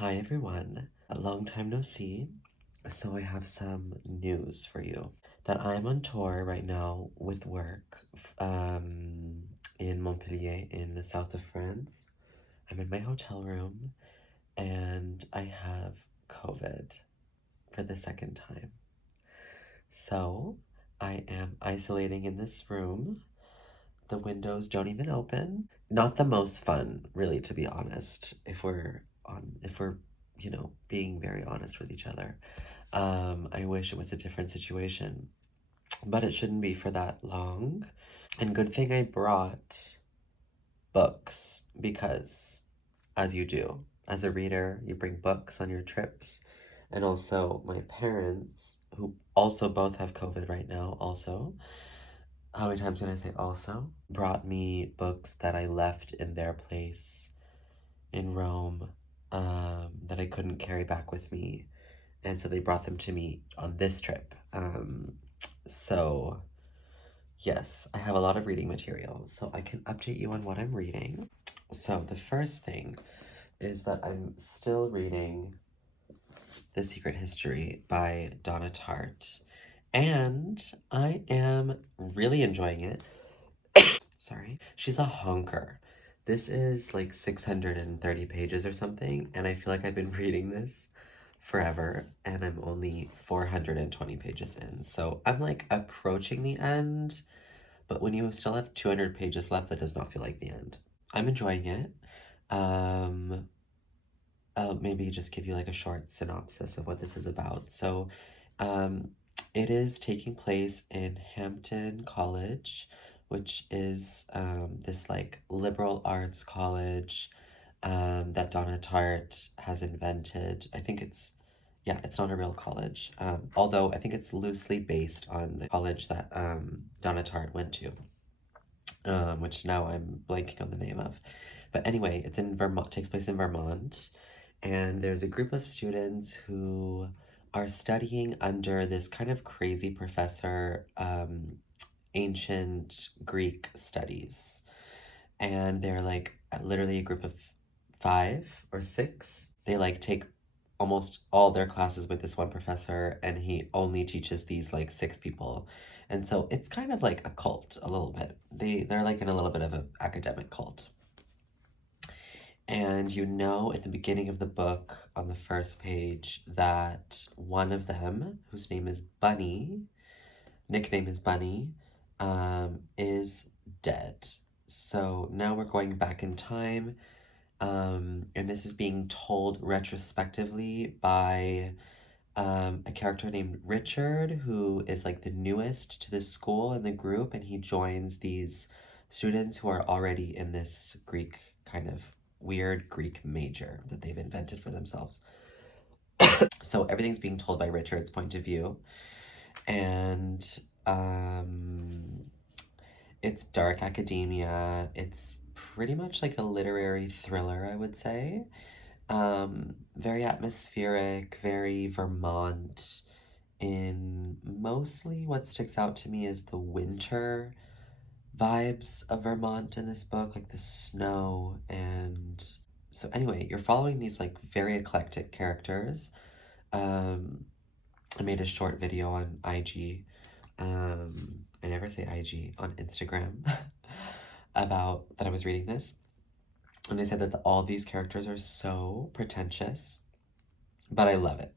Hi everyone, a long time no see. So I have some news for you that I'm on tour right now with work in Montpellier in the south of France. I'm in my hotel room and I have COVID for the second time. So I am isolating in this room. The windows don't even open. Not the most fun, really, to be honest, if we're being very honest with each other. I wish it was a different situation, but it shouldn't be for that long. And good thing I brought books because, as you do, as a reader, you bring books on your trips. And also, my parents, who also both have COVID right now, also, how many times can I say also? Brought me books that I left in their place in Rome that I couldn't carry back with me. And so they brought them to me on this trip. So, yes, I have a lot of reading material, so I can update you on what I'm reading. So, the first thing is that I'm still reading The Secret History by Donna Tartt, and I am really enjoying it. Sorry. She's a honker. This is like 630 pages or something, and I feel like I've been reading this forever, and I'm only 420 pages in. So I'm like approaching the end, but when you still have 200 pages left, that does not feel like the end. I'm enjoying it. Um, I'll maybe just give you like a short synopsis of what this is about. So, um, it is taking place in Hampton College, which is this like liberal arts college that Donna Tartt has invented. I think yeah, it's not a real college, although I think it's loosely based on the college that Donna Tartt went to, which now I'm blanking on the name of. But anyway, it's in Vermont, takes place in Vermont, and there's a group of students who are studying under this kind of crazy professor, ancient Greek studies. And they're like literally a group of five or six. They like take almost all their classes with this one professor, and he only teaches these like six people. And so it's kind of like a cult a little bit. They're like in a little bit of an academic cult. And you know at the beginning of the book on the first page that one of them, whose name is Bunny, nickname is Bunny, is dead. So now we're going back in time, and this is being told retrospectively by a character named Richard, who is like the newest to this school and the group, and he joins these students who are already in this Greek kind of weird Greek major that they've invented for themselves. So everything's being told by Richard's point of view, and um, it's dark academia. It's pretty much like a literary thriller, I would say. Very atmospheric, very Vermont. In mostly what sticks out to me is the winter vibes of Vermont in this book, like the snow. And so anyway, you're following these like very eclectic characters. Um, I made a short video on IG. I never say IG, on Instagram, about that I was reading this. And I said that all these characters are so pretentious, but I love it.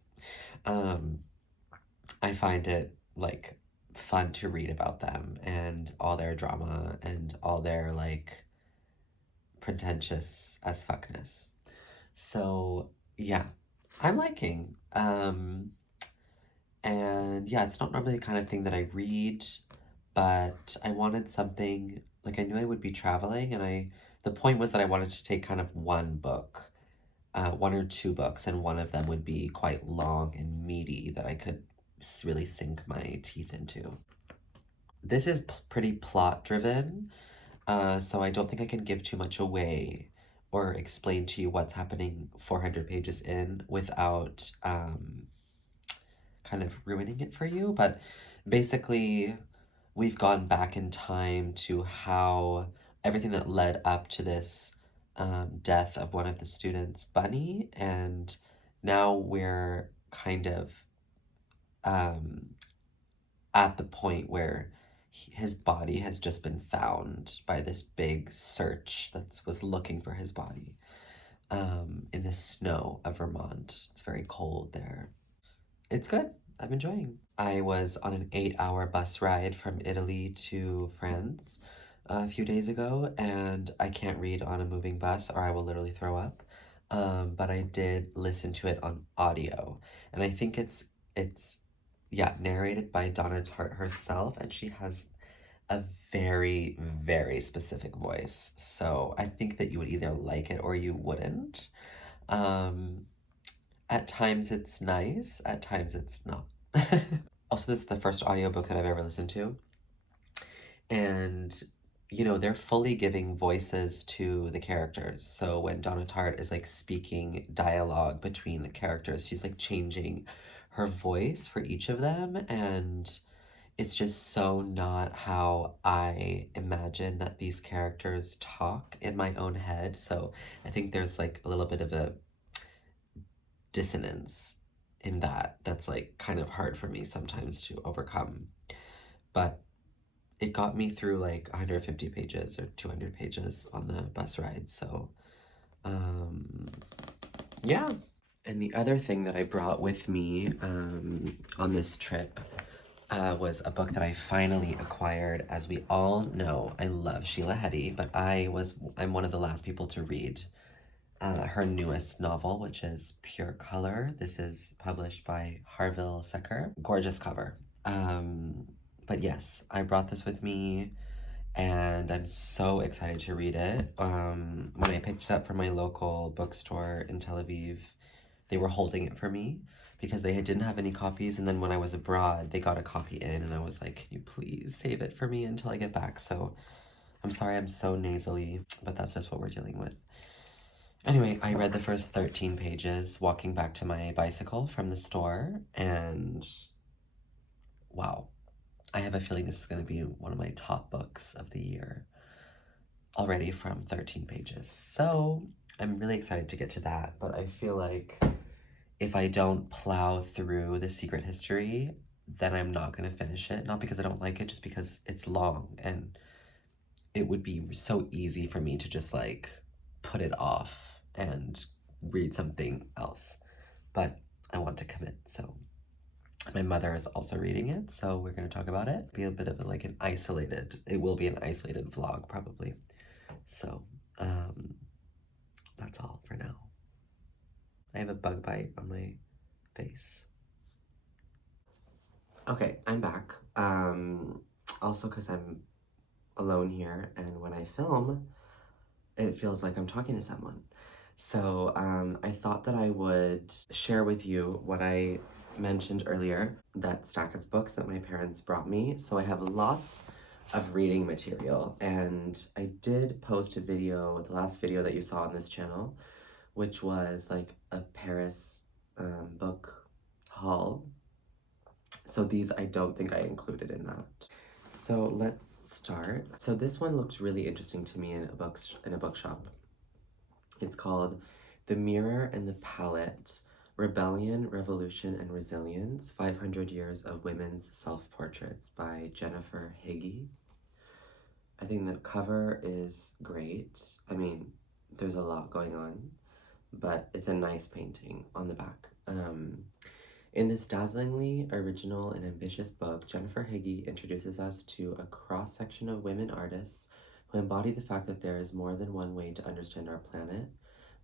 Um, I find it like fun to read about them and all their drama and all their like pretentious as fuckness. So yeah, I'm liking. And yeah, it's not normally the kind of thing that I read, but I wanted something like I knew I would be traveling, and the point was that I wanted to take kind of one book, one or two books, and one of them would be quite long and meaty that I could really sink my teeth into. This is pretty plot driven, so I don't think I can give too much away or explain to you what's happening 400 pages in without kind of ruining it for you. But basically, we've gone back in time to how everything that led up to this death of one of the students, Bunny, and now we're kind of um, at the point where his body has just been found by this big search that was looking for his body in the snow of Vermont. It's very cold there. It's good. I'm enjoying. I was on an 8-hour bus ride from Italy to France a few days ago, and I can't read on a moving bus or I will literally throw up. But I did listen to it on audio, and I think it's yeah, narrated by Donna Tartt herself, and she has a very, very specific voice. So I think that you would either like it or you wouldn't. Um, at times it's nice, at times it's not. Also, this is the first audiobook that I've ever listened to. And, they're fully giving voices to the characters. So when Donna Tartt is like speaking dialogue between the characters, she's like changing her voice for each of them. And it's just so not how I imagine that these characters talk in my own head. So I think there's like a little bit of a dissonance in that's like kind of hard for me sometimes to overcome. But it got me through like 150 pages or 200 pages on the bus ride. So, yeah. And the other thing that I brought with me on this trip was a book that I finally acquired. As we all know, I love Sheila Heti, but I'm one of the last people to read her newest novel, which is Pure Color. This is published by Harville Secker. Gorgeous cover. But yes, I brought this with me and I'm so excited to read it. When I picked it up from my local bookstore in Tel Aviv, they were holding it for me because they didn't have any copies. And then when I was abroad, they got a copy in, and I was like, can you please save it for me until I get back? So I'm sorry I'm so nasally, but that's just what we're dealing with. Anyway, I read the first 13 pages walking back to my bicycle from the store, and wow, I have a feeling this is going to be one of my top books of the year already from 13 pages. So I'm really excited to get to that, but I feel like if I don't plow through The Secret History, then I'm not going to finish it. Not because I don't like it, just because it's long and it would be so easy for me to just like put it off and read something else. But I want to commit, so my mother is also reading it, so we're going to talk about it. Be a bit of it will be an isolated vlog probably. So, that's all for now. I have a bug bite on my face. Okay, I'm back. Also because I'm alone here, and when I film, it feels like I'm talking to someone. So, I thought that I would share with you what I mentioned earlier, that stack of books that my parents brought me. So I have lots of reading material, and I did post a video, the last video that you saw on this channel, which was like a Paris book haul. So these I don't think I included in that. So let's start. So this one looked really interesting to me in a bookshop. It's called The Mirror and the Palette: Rebellion, Revolution, and Resilience, 500 Years of Women's Self-Portraits by Jennifer Higgy. I think the cover is great. I mean, there's a lot going on, but it's a nice painting on the back. In this dazzlingly original and ambitious book, Jennifer Higgy introduces us to a cross-section of women artists who embody the fact that there is more than one way to understand our planet,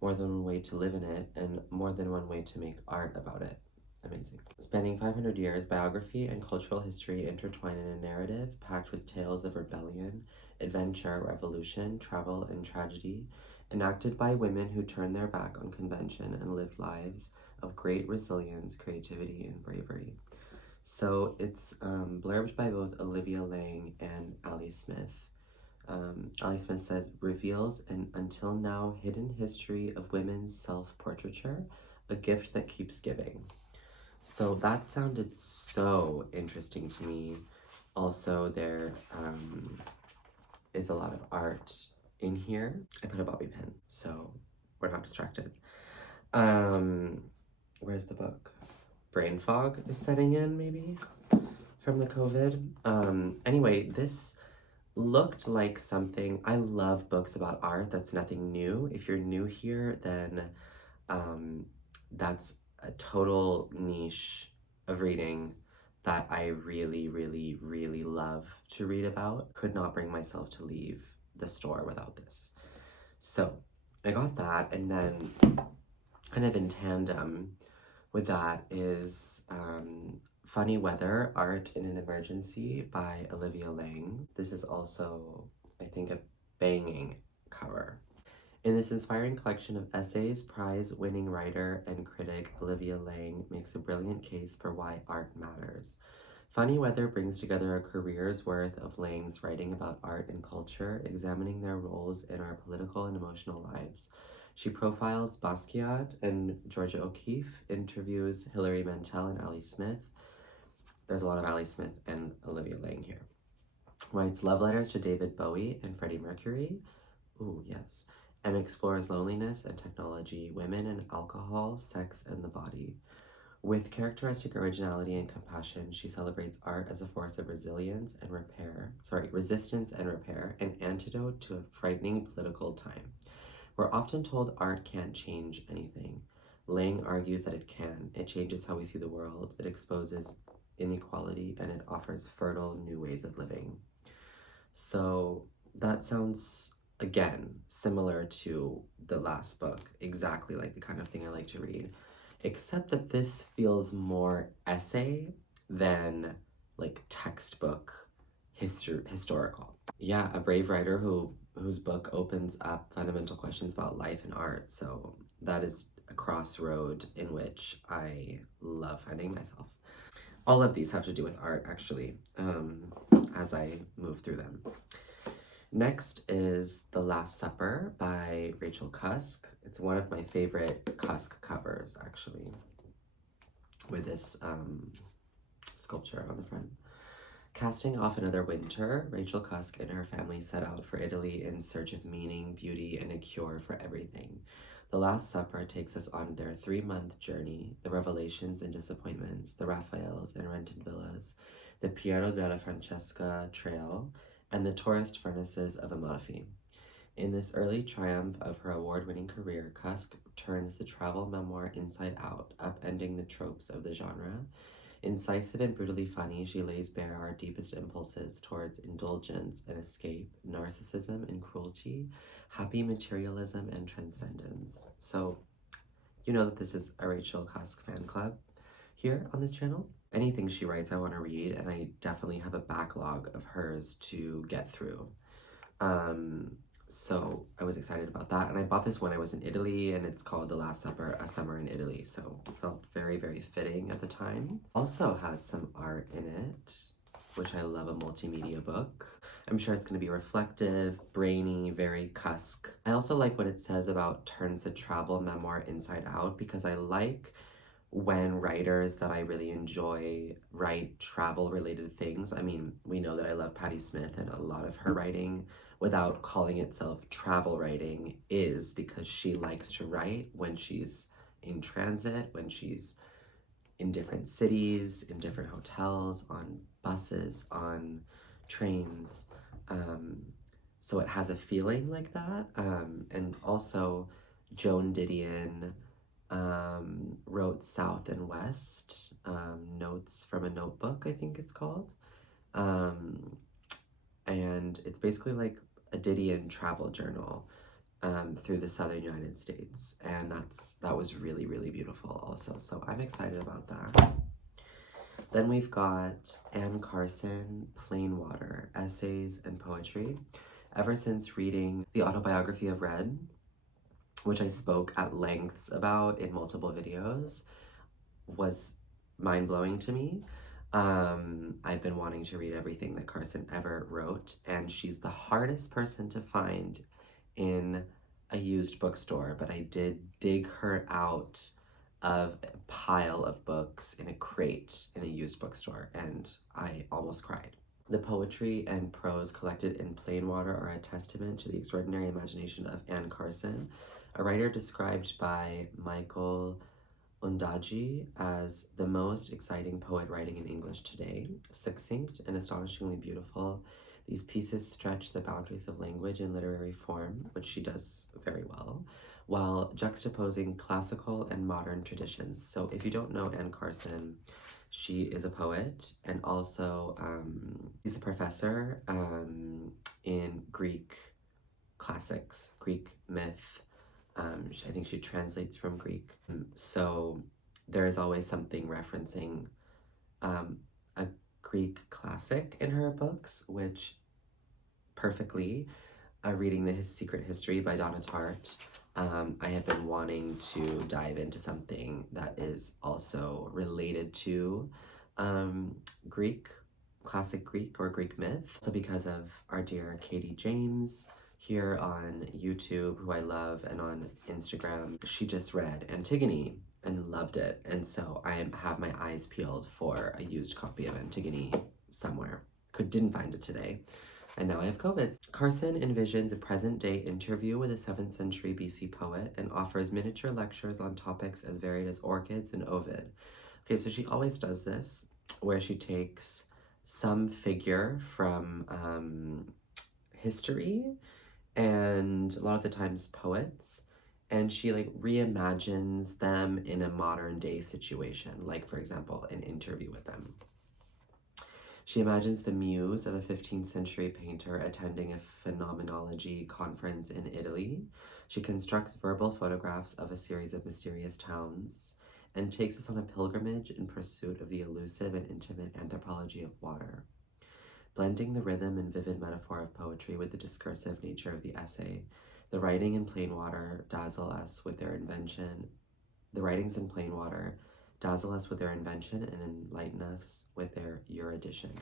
more than one way to live in it, and more than one way to make art about it. Amazing. Spanning 500 years, biography and cultural history intertwine in a narrative packed with tales of rebellion, adventure, revolution, travel, and tragedy, enacted by women who turned their back on convention and lived lives of great resilience, creativity, and bravery. So it's blurbed by both Olivia Lang and Ali Smith. Ali Smith says, reveals an until now hidden history of women's self-portraiture, a gift that keeps giving. So that sounded so interesting to me. Also, there is a lot of art in here, I put a bobby pin, so we're not distracted. Where's the book? Brain fog is setting in, maybe, from the COVID. Anyway, this looked like something. I love books about art. That's nothing new. If you're new here, then that's a total niche of reading that I really, really, really love to read about. Could not bring myself to leave the store without this. So I got that, and then kind of in tandem with that is Funny Weather, Art in an Emergency by Olivia Laing. This is also, I think, a banging cover. In this inspiring collection of essays, prize-winning writer and critic Olivia Laing makes a brilliant case for why art matters. Funny Weather brings together a career's worth of Laing's writing about art and culture, examining their roles in our political and emotional lives. She profiles Basquiat and Georgia O'Keeffe, interviews Hilary Mantel and Ali Smith. There's a lot of Ali Smith and Olivia Laing here. Writes love letters to David Bowie and Freddie Mercury. Ooh, yes. And explores loneliness and technology, women and alcohol, sex and the body. With characteristic originality and compassion, she celebrates art as a force of resistance and repair, an antidote to a frightening political time. We're often told art can't change anything. Laing argues that it can. It changes how we see the world, it exposes inequality, and it offers fertile new ways of living. So that sounds, again, similar to the last book, exactly like the kind of thing I like to read, except that this feels more essay than like textbook historical. Yeah, a brave writer whose book opens up fundamental questions about life and art. So that is a crossroad in which I love finding myself. All of these have to do with art, actually, as I move through them. Next is The Last Supper by Rachel Cusk. It's one of my favorite Cusk covers, actually, with this sculpture on the front. Casting off another winter, Rachel Cusk and her family set out for Italy in search of meaning, beauty, and a cure for everything. The Last Supper takes us on their 3-month journey, the revelations and disappointments, the Raphaels and rented villas, the Piero della Francesca trail, and the tourist furnaces of Amalfi. In this early triumph of her award-winning career, Cusk turns the travel memoir inside out, upending the tropes of the genre. Incisive and brutally funny, she lays bare our deepest impulses towards indulgence and escape, narcissism and cruelty, happy materialism and transcendence. So, you know that this is a Rachel Cusk fan club here on this channel. Anything she writes I want to read, and I definitely have a backlog of hers to get through. So I was excited about that, and I bought this when I was in Italy, and it's called The Last Supper, A Summer in Italy, so it felt very, very fitting at the time. Also has some art in it, which I love a multimedia book. I'm sure it's going to be reflective, brainy, very Cusk. I also like what it says about turns the travel memoir inside out, because I like when writers that I really enjoy write travel-related things. I mean, we know that I love Patti Smith, and a lot of her writing, without calling itself travel writing, is because she likes to write when she's in transit, when she's in different cities, in different hotels, on buses, on trains. So it has a feeling like that. And also Joan Didion wrote South and West, Notes from a Notebook, I think it's called. And it's basically like a Didion travel journal through the southern United States. And that was really, really beautiful also. So I'm excited about that. Then we've got Anne Carson, Plain Water, Essays and Poetry. Ever since reading the autobiography of Red, which I spoke at lengths about in multiple videos, was mind-blowing to me. I've been wanting to read everything that Carson ever wrote, and she's the hardest person to find in a used bookstore, but I did dig her out of a pile of books in a crate in a used bookstore, and I almost cried. The poetry and prose collected in Plain Water are a testament to the extraordinary imagination of Anne Carson, a writer described by Michael Ondaatje as the most exciting poet writing in English today. Succinct and astonishingly beautiful, these pieces stretch the boundaries of language and literary form, which she does very well, while juxtaposing classical and modern traditions. So if you don't know Anne Carson, she is a poet and also she's a professor in Greek classics, Greek myth. I think she translates from Greek. So there is always something referencing a Greek classic in her books, which perfectly. Reading The Secret History by Donna Tartt, I have been wanting to dive into something that is also related to Greek, classic Greek or Greek myth. So because of our dear Katie James here on YouTube, who I love, and on Instagram, she just read Antigone and loved it. And so I have my eyes peeled for a used copy of Antigone somewhere. Didn't find it today. And now I have COVID. Carson envisions a present-day interview with a 7th century BC poet and offers miniature lectures on topics as varied as orchids and Ovid. Okay, so she always does this, where she takes some figure from history, and a lot of the times poets, and she like reimagines them in a modern day situation, like for example, an interview with them. She imagines the muse of a 15th century painter attending a phenomenology conference in Italy. She constructs verbal photographs of a series of mysterious towns and takes us on a pilgrimage in pursuit of the elusive and intimate anthropology of water. Blending the rhythm and vivid metaphor of poetry with the discursive nature of the essay, the writing in Plain Water dazzle us with their invention. The writings in Plain Water dazzle us with their invention and enlighten us with their erudition.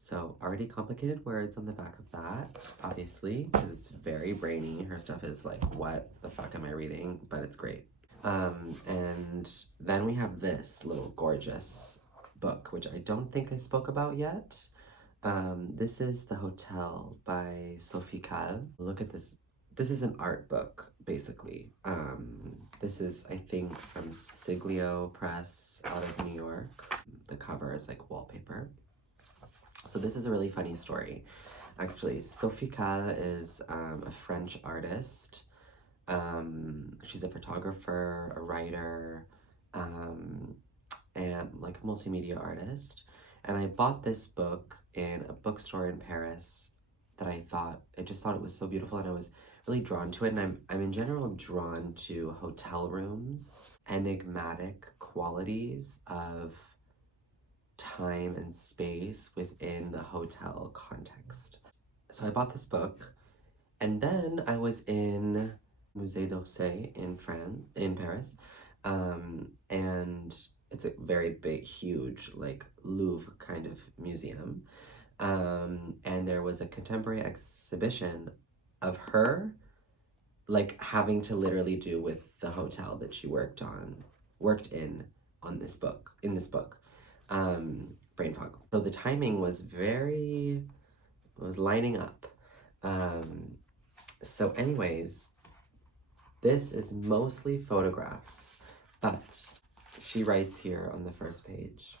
So already complicated words on the back of that, obviously, because it's very brainy. Her stuff is like, what the fuck am I reading? But it's great. And then we have this little gorgeous book, which I don't think I spoke about yet. This is The Hotel by Sophie Calle. Look at this. This is an art book, basically. This is, I think, from Siglio Press out of New York. The cover is like wallpaper. So this is a really funny story. Actually, Sophie Calle is a French artist. She's a photographer, a writer, and like a multimedia artist. And I bought this book in a bookstore in Paris that I just thought it was so beautiful, and I was really drawn to it. And I'm in general drawn to hotel rooms, enigmatic qualities of time and space within the hotel context. So I bought this book, and then I was in Musée d'Orsay in Paris, and it's a very big, huge, like Louvre kind of museum, and there was a contemporary exhibition of her, like having to literally do with the hotel that she worked in this book. Brain fog. So the timing was lining up. So anyways, this is mostly photographs, but she writes here on the first page.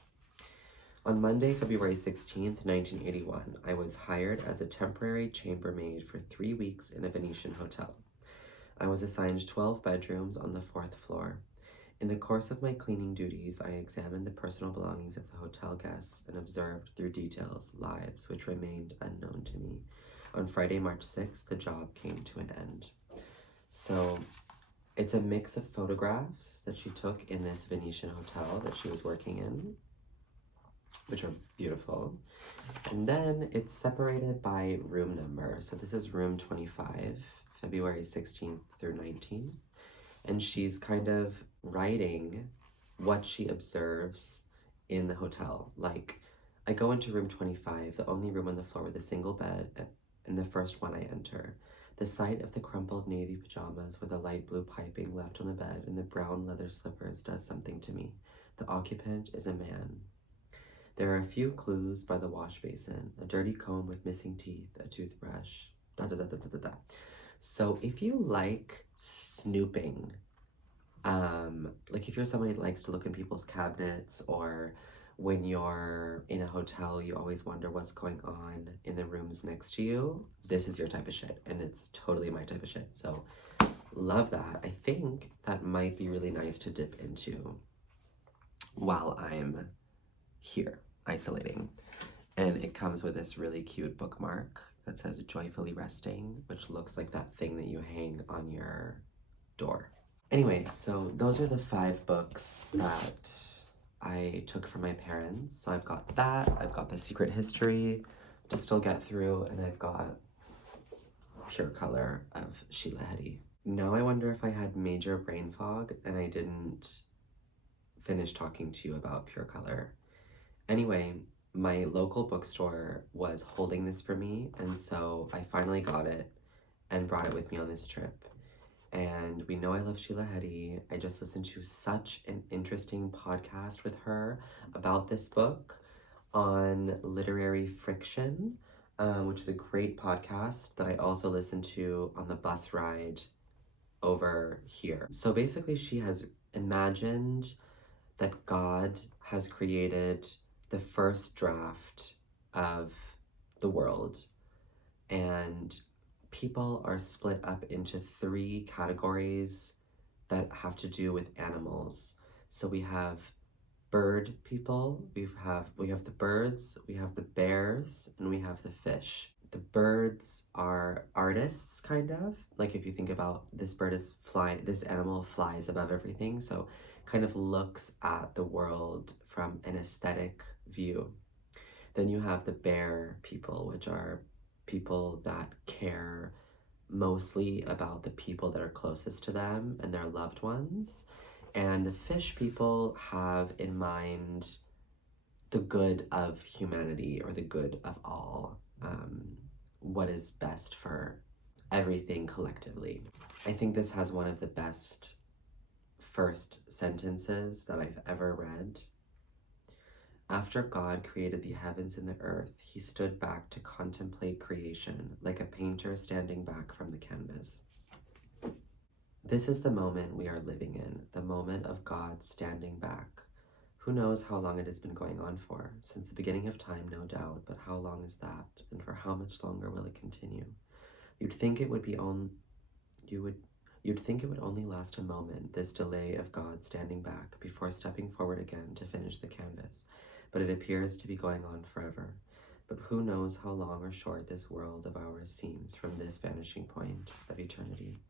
On Monday, February 16th, 1981, I was hired as a temporary chambermaid for 3 weeks in a Venetian hotel. I was assigned 12 bedrooms on the 4th floor. In the course of my cleaning duties, I examined the personal belongings of the hotel guests and observed through details lives which remained unknown to me. On Friday, March 6th, the job came to an end. So it's a mix of photographs that she took in this Venetian hotel that she was working in, which are beautiful. And then it's separated by room number. So this is room 25, February 16th through 19th. And she's kind of writing what she observes in the hotel. Like, I go into room 25, the only room on the floor with a single bed, and the first one I enter. The sight of the crumpled navy pajamas with the light blue piping left on the bed and the brown leather slippers does something to me. The occupant is a man. There are a few clues by the wash basin, a dirty comb with missing teeth, a toothbrush, da da da da da da da. So if you like snooping, like if you're somebody that likes to look in people's cabinets, or when you're in a hotel, you always wonder what's going on in the rooms next to you, this is your type of shit, and it's totally my type of shit. So love that. I think that might be really nice to dip into while I'm here isolating. And it comes with this really cute bookmark that says joyfully resting, which looks like that thing that you hang on your door. Anyway, so those are the 5 books that I took from my parents. So I've got that, I've got The Secret History to still get through, and I've got Pure Color of Sheila Heti. Now I wonder if I had major brain fog and I didn't finish talking to you about Pure Color. Anyway, my local bookstore was holding this for me, and so I finally got it and brought it with me on this trip. And we know I love Sheila Heti. I just listened to such an interesting podcast with her about this book on literary friction, which is a great podcast that I also listened to on the bus ride over here. So basically, she has imagined that God has created the first draft of the world, and people are split up into 3 categories that have to do with animals. So we have bird people, we have the birds, we have the bears, and we have the fish. The birds are artists, kind of. Like if you think about this bird is flying, this animal flies above everything, so kind of looks at the world from an aesthetic view. Then you have the bear people, which are people that care mostly about the people that are closest to them and their loved ones. And the fish people have in mind the good of humanity, or the good of all, what is best for everything collectively. I think this has one of the best first sentences that I've ever read. After God created the heavens and the earth, he stood back to contemplate creation, like a painter standing back from the canvas. This is the moment we are living in, the moment of God standing back. Who knows how long it has been going on for? Since the beginning of time, no doubt, but how long is that? And for how much longer will it continue? You'd think it would only last a moment, this delay of God standing back before stepping forward again to finish the canvas. But it appears to be going on forever. But who knows how long or short this world of ours seems from this vanishing point of eternity.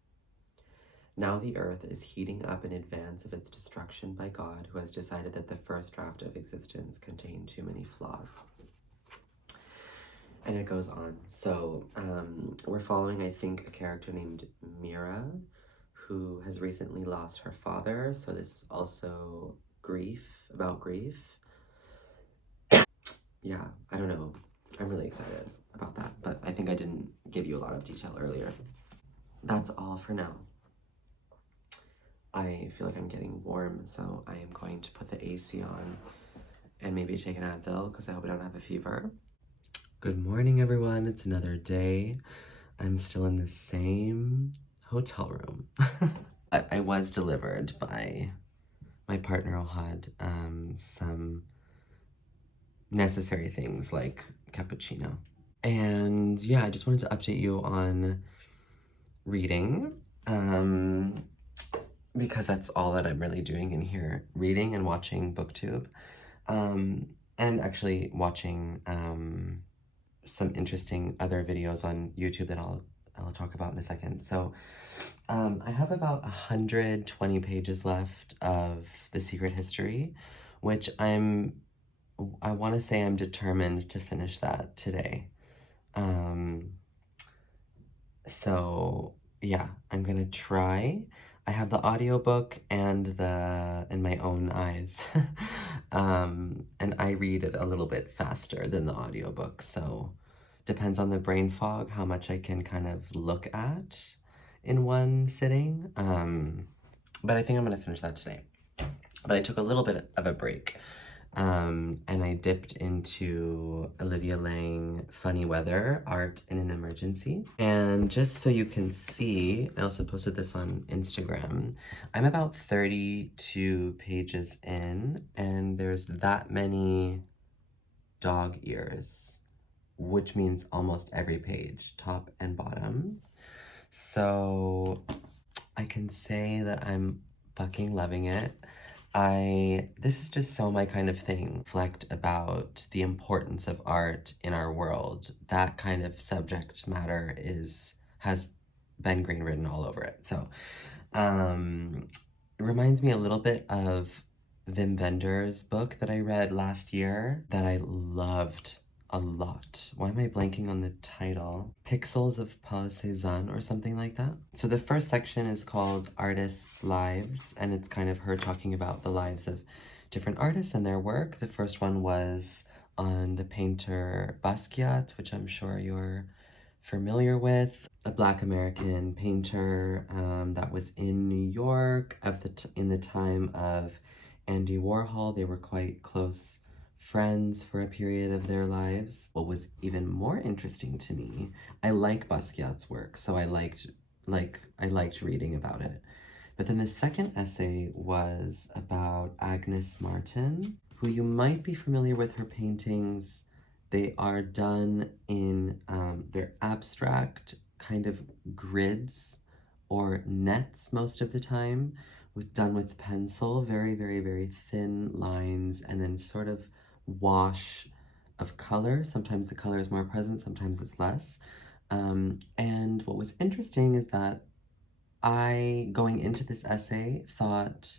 Now the earth is heating up in advance of its destruction by God, who has decided that the first draft of existence contained too many flaws. And it goes on. So we're following, I think, a character named Mira, who has recently lost her father. So this is also about grief. Yeah, I don't know. I'm really excited about that, but I think I didn't give you a lot of detail earlier. That's all for now. I feel like I'm getting warm, so I am going to put the AC on and maybe take an Advil because I hope I don't have a fever. Good morning, everyone. It's another day. I'm still in the same hotel room. I was delivered by my partner, Ohad, some necessary things like cappuccino. And yeah, I just wanted to update you on reading, because that's all that I'm really doing in here, reading and watching BookTube, and actually watching some interesting other videos on YouTube that I'll talk about in a second. So I have about 120 pages left of The Secret History, which I want to say I'm determined to finish that today. So yeah, I'm gonna try. I have the audiobook and in my own eyes. And I read it a little bit faster than the audiobook, so depends on the brain fog, how much I can kind of look at in one sitting. But I think I'm gonna finish that today. But I took a little bit of a break And I dipped into Olivia Lang Funny Weather Art in an Emergency. And just so you can see, I also posted this on Instagram. I'm about 32 pages in, and there's that many dog ears, which means almost every page, top and bottom. So I can say that I'm fucking loving it. This is just so my kind of thing. Reflect about the importance of art in our world. That kind of subject matter has been green written all over it. So, it reminds me a little bit of Wim Wenders' book that I read last year that I loved a lot. Why am I blanking on the title? Pixels of Paul Cézanne or something like that. So the first section is called Artists' Lives, and it's kind of her talking about the lives of different artists and their work. The first one was on the painter Basquiat, which I'm sure you're familiar with, a Black American painter that was in New York in the time of Andy Warhol. They were quite close friends for a period of their lives. What was even more interesting to me, I like Basquiat's work, so I liked reading about it. But then the second essay was about Agnes Martin, who you might be familiar with her paintings. They are done in, they're abstract kind of grids or nets most of the time, done with pencil, very, very, very thin lines, and then sort of wash of color. Sometimes the color is more present, sometimes it's less. And what was interesting is that I, going into this essay, thought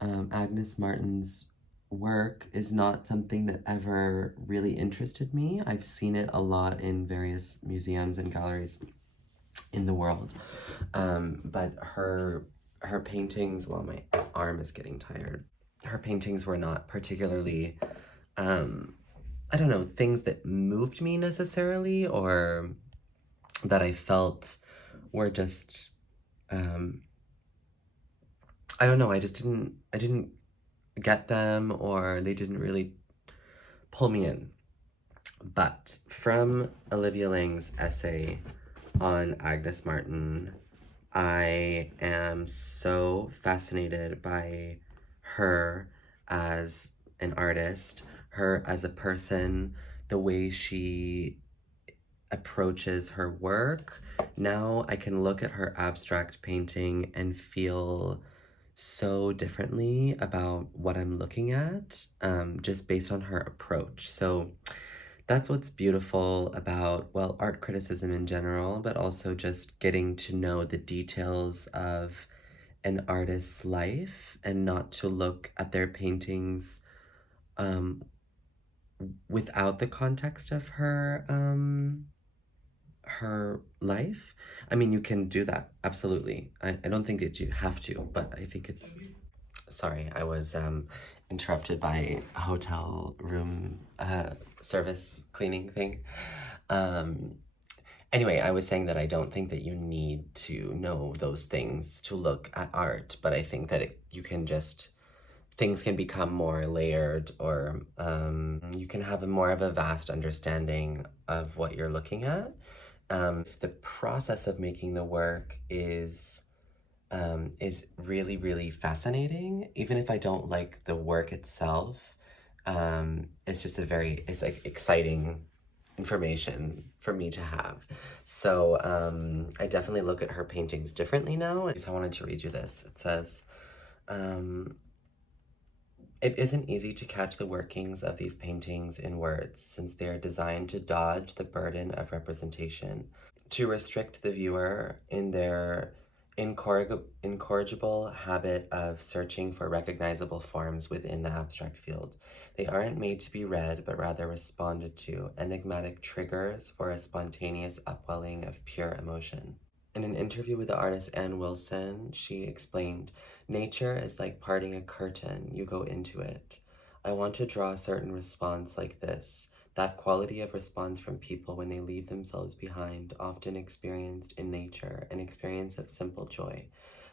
Agnes Martin's work is not something that ever really interested me. I've seen it a lot in various museums and galleries in the world. But her paintings, well, my arm is getting tired. Her paintings were not particularly, I don't know, things that moved me necessarily or that I felt were just, I don't know, I didn't get them or they didn't really pull me in. But from Olivia Lang's essay on Agnes Martin, I am so fascinated by her as an artist, her as a person, the way she approaches her work. Now I can look at her abstract painting and feel so differently about what I'm looking at, just based on her approach. So that's what's beautiful about, well, art criticism in general, but also just getting to know the details of an artist's life and not to look at their paintings without the context of her life. I mean, you can do that, absolutely. I don't think that you have to, but I think it's... Sorry, I was interrupted by a hotel room service cleaning thing. Anyway, I was saying that I don't think that you need to know those things to look at art, but I think that you can just... Things can become more layered, or you can have more of a vast understanding of what you're looking at. The process of making the work is really, really fascinating. Even if I don't like the work itself, it's just it's like exciting information for me to have. So I definitely look at her paintings differently now. So I wanted to read you this. It says, it isn't easy to catch the workings of these paintings in words, since they are designed to dodge the burden of representation, to restrict the viewer in their incorrigible habit of searching for recognizable forms within the abstract field. They aren't made to be read, but rather responded to, enigmatic triggers for a spontaneous upwelling of pure emotion. In an interview with the artist Ann Wilson, she explained, "Nature is like parting a curtain. You go into it. I want to draw a certain response like this, that quality of response from people when they leave themselves behind, often experienced in nature, an experience of simple joy.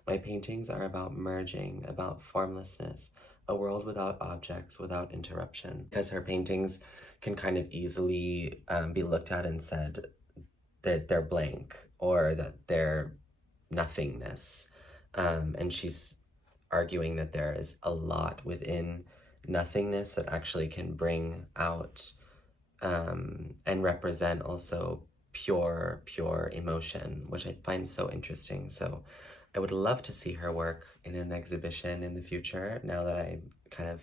My paintings are about merging, about formlessness, a world without objects, without interruption. Because her paintings can kind of easily be looked at and said that they're blank or that they're nothingness. And she's arguing that there is a lot within nothingness that actually can bring out and represent also pure emotion, which I find so interesting. So I would love to see her work in an exhibition in the future now that I kind of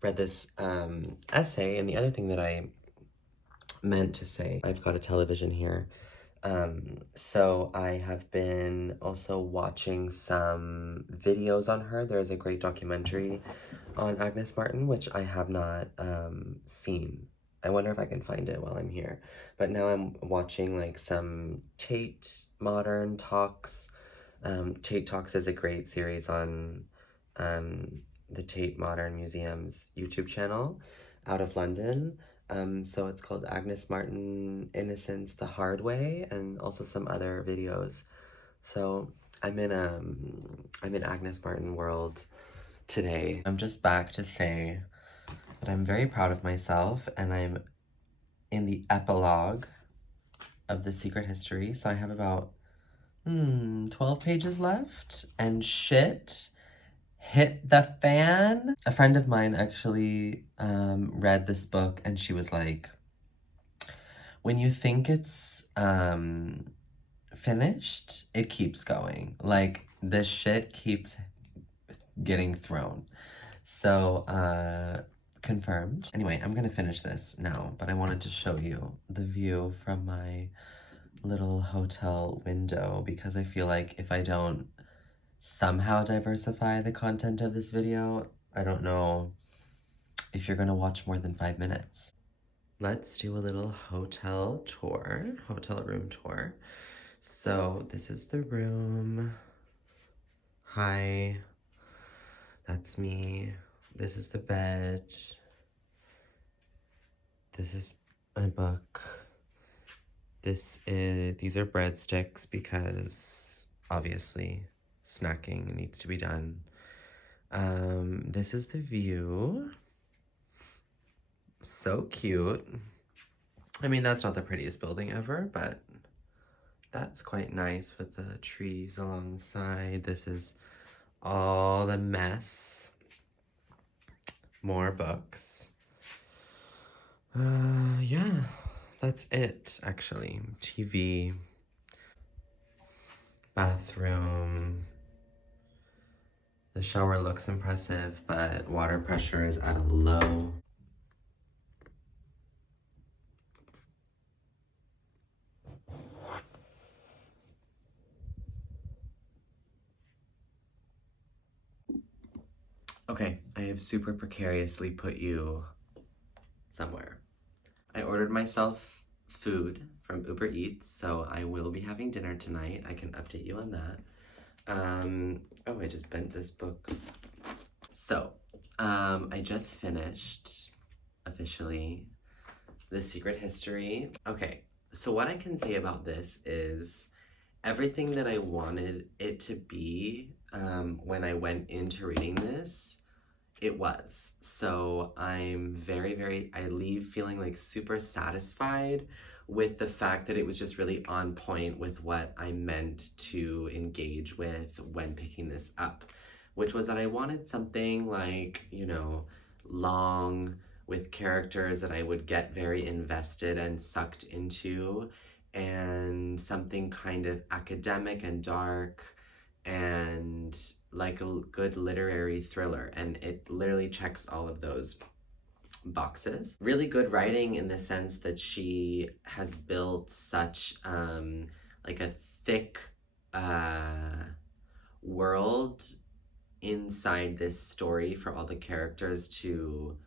read this essay. And the other thing that I meant to say, I've got a television here. So I have been also watching some videos on her. There's a great documentary on Agnes Martin, which I have not seen. I wonder if I can find it while I'm here. But now I'm watching like some Tate Modern Talks. Tate Talks is a great series on the Tate Modern Museum's YouTube channel out of London. So it's called Agnes Martin Innocence the Hard Way, and also some other videos. So I'm in Agnes Martin world today. I'm just back to say that I'm very proud of myself, and I'm in the epilogue of The Secret History. So I have about 12 pages left, and shit hit the fan. A friend of mine actually read this book, and she was like, when you think it's finished, it keeps going. Like, the shit keeps getting thrown. So, confirmed. Anyway, I'm gonna finish this now, but I wanted to show you the view from my little hotel window because I feel like if I don't somehow diversify the content of this video, I don't know if you're gonna watch more than 5 minutes. Let's do a little hotel room tour. So this is the room. Hi, that's me. This is the bed. This is my book. These are breadsticks because obviously snacking needs to be done. This is the view. So cute. I mean, that's not the prettiest building ever, but that's quite nice with the trees along the side. This is all the mess. More books. Yeah, that's it, actually. TV, bathroom. The shower looks impressive, but water pressure is at a low. Okay, I have super precariously put you somewhere. I ordered myself food from Uber Eats, so I will be having dinner tonight. I can update you on that. Oh, I just bent this book. So, I just finished, officially, The Secret History. Okay, so what I can say about this is everything that I wanted it to be when I went into reading this, it was. So I'm I leave feeling like super satisfied with the fact that it was just really on point with what I meant to engage with when picking this up, which was that I wanted something like, long with characters that I would get very invested and sucked into, and something kind of academic and dark and like a good literary thriller, and it literally checks all of those boxes. Really good writing in the sense that she has built such like a thick world inside this story for all the characters to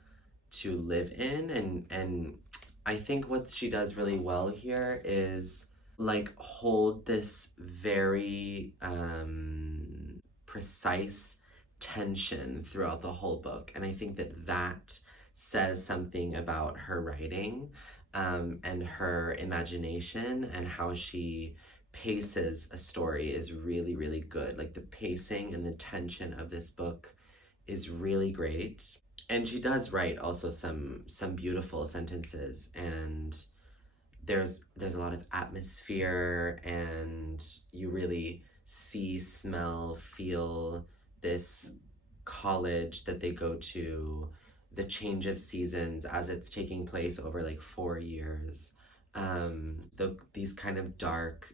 live in, and I think what she does really well here is like hold this very precise tension throughout the whole book, and I think that that says something about her writing and her imagination, and how she paces a story is really, really good. Like the pacing and the tension of this book is really great. And she does write also some beautiful sentences, and there's a lot of atmosphere, and you really see, smell, feel this college that they go to, the change of seasons as it's taking place over like 4 years. These kind of dark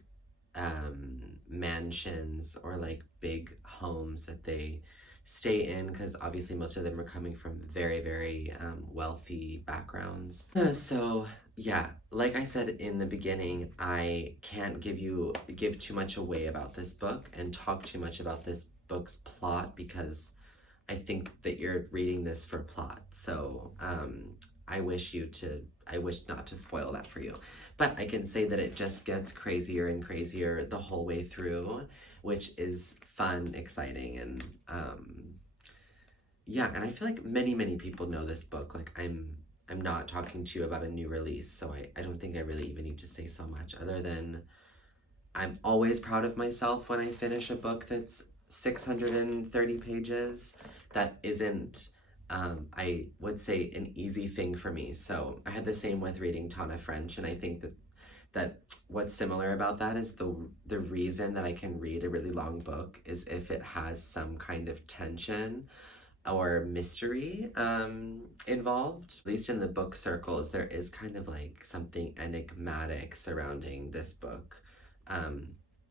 mansions or like big homes that they stay in, because obviously most of them are coming from very, very wealthy backgrounds. So yeah, like I said in the beginning, I can't give too much away about this book and talk too much about this book's plot, because I think that you're reading this for plot. So I wish not to spoil that for you. But I can say that it just gets crazier and crazier the whole way through, which is fun, exciting, and yeah, and I feel like many people know this book. Like I'm not talking to you about a new release, so I don't think I really even need to say so much other than I'm always proud of myself when I finish a book that's 630 pages. That isn't, I would say, an easy thing for me. So I had the same with reading Tana French, and I think that what's similar about that is the reason that I can read a really long book is if it has some kind of tension or mystery involved. At least in the book circles, there is kind of like something enigmatic surrounding this book. Um,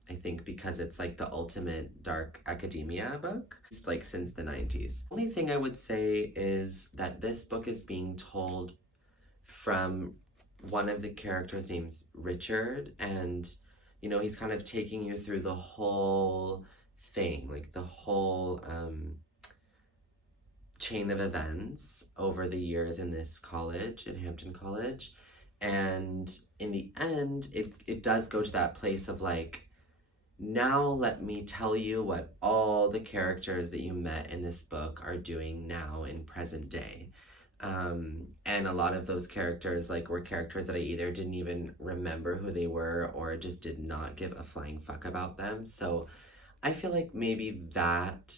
I think because it's like the ultimate dark academia book. It's like since the 90s. Only thing I would say is that this book is being told from one of the characters' name's Richard, and you know, he's kind of taking you through the whole thing, like the whole chain of events over the years in this college, in Hampton College. And in the end, it does go to that place of like, now let me tell you what all the characters that you met in this book are doing now in present day. And a lot of those characters like were characters that I either didn't even remember who they were or just did not give a flying fuck about them. So I feel like maybe that,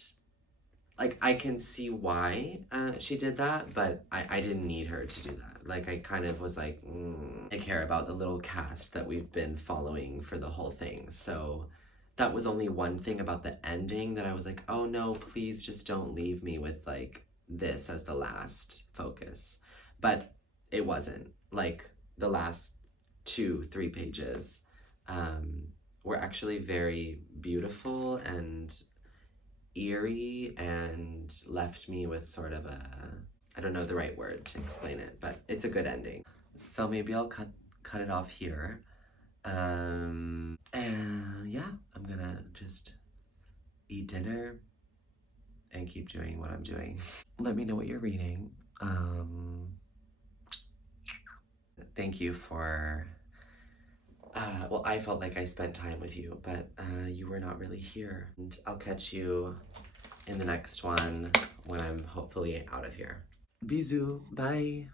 like, I can see why she did that, but I didn't need her to do that. Like, I kind of was like, I care about the little cast that we've been following for the whole thing. So that was only one thing about the ending that I was like, oh no, please just don't leave me with like this as the last focus. But it wasn't. Like, the last 2, 3 pages were actually very beautiful and eerie and left me with sort of a, I don't know the right word to explain it, but it's a good ending. So maybe I'll cut it off here. And yeah, I'm gonna just eat dinner and keep doing what I'm doing. Let me know what you're reading. Thank you for well, I felt like I spent time with you, but you were not really here. And I'll catch you in the next one when I'm hopefully out of here. Bisous. Bye.